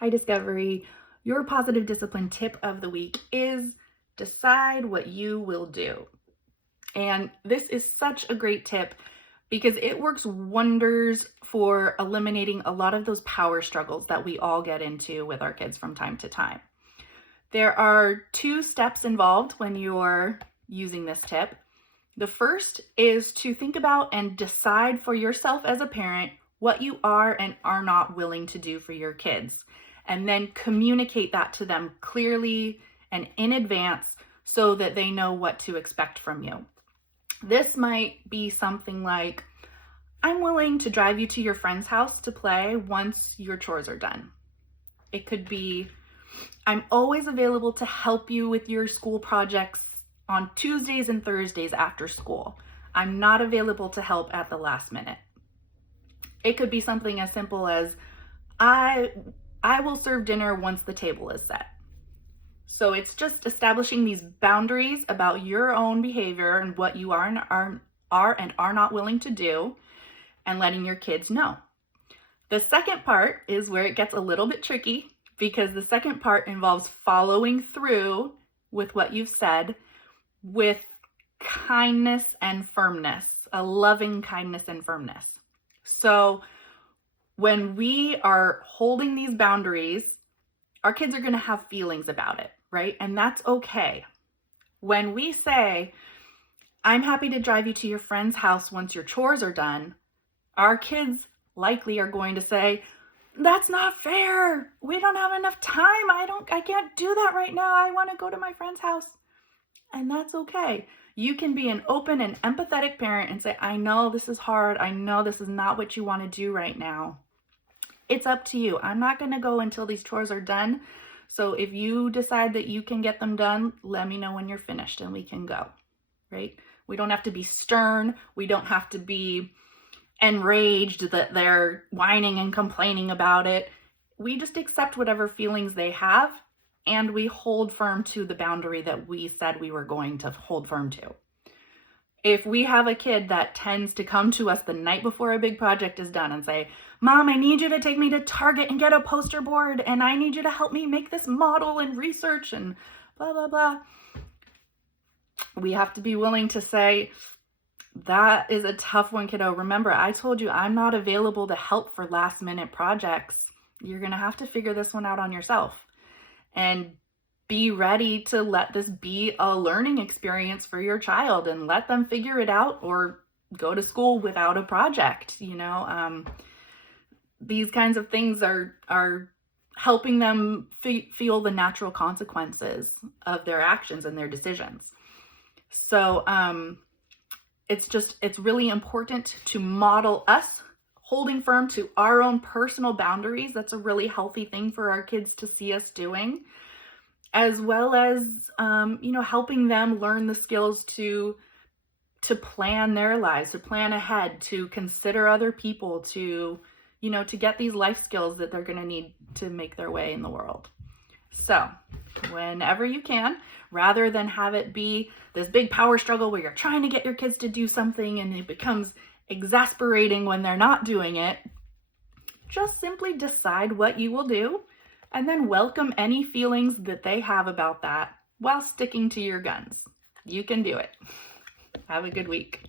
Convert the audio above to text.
Hi Discovery. Your positive discipline tip of the week is decide what you will do. And this is such a great tip because it works wonders for eliminating a lot of those power struggles that we all get into with our kids from time to time. There are 2 steps involved when you're using this tip. The first is to think about and decide for yourself as a parent what you are and are not willing to do for your kids, and then communicate that to them clearly and in advance so that they know what to expect from you. This might be something like, I'm willing to drive you to your friend's house to play once your chores are done. It could be, I'm always available to help you with your school projects on Tuesdays and Thursdays after school. I'm not available to help at the last minute. It could be something as simple as, I will serve dinner once the table is set. So it's just establishing these boundaries about your own behavior and what you are and are not willing to do, and letting your kids know. The second part is where it gets a little bit tricky, because the second part involves following through with what you've said with kindness and firmness, a loving kindness and firmness. So when we are holding these boundaries, our kids are going to have feelings about it, right? And that's okay. When we say, I'm happy to drive you to your friend's house once your chores are done, our kids likely are going to say, that's not fair. We don't have enough time. I can't do that right now. I want to go to my friend's house. And that's okay. You can be an open and empathetic parent and say, I know this is hard. I know this is not what you want to do right now. It's up to you. I'm not going to go until these chores are done. So if you decide that you can get them done, let me know when you're finished and we can go, right? We don't have to be stern. We don't have to be enraged that they're whining and complaining about it. We just accept whatever feelings they have, and we hold firm to the boundary that we said we were going to hold firm to. If we have a kid that tends to come to us the night before a big project is done and say, Mom, I need you to take me to Target and get a poster board, and I need you to help me make this model and research and blah, blah, blah. We have to be willing to say, that is a tough one, kiddo. Remember, I told you I'm not available to help for last minute projects. You're going to have to figure this one out on yourself. And be ready to let this be a learning experience for your child and let them figure it out or go to school without a project. These kinds of things are helping them feel the natural consequences of their actions and their decisions. So it's really important to model us holding firm to our own personal boundaries. That's a really healthy thing for our kids to see us doing, as well as, helping them learn the skills to plan their lives, to plan ahead, to consider other people, to get these life skills that they're going to need to make their way in the world. So whenever you can, rather than have it be this big power struggle where you're trying to get your kids to do something and it becomes exasperating when they're not doing it, just simply decide what you will do and then welcome any feelings that they have about that while sticking to your guns. You can do it. Have a good week.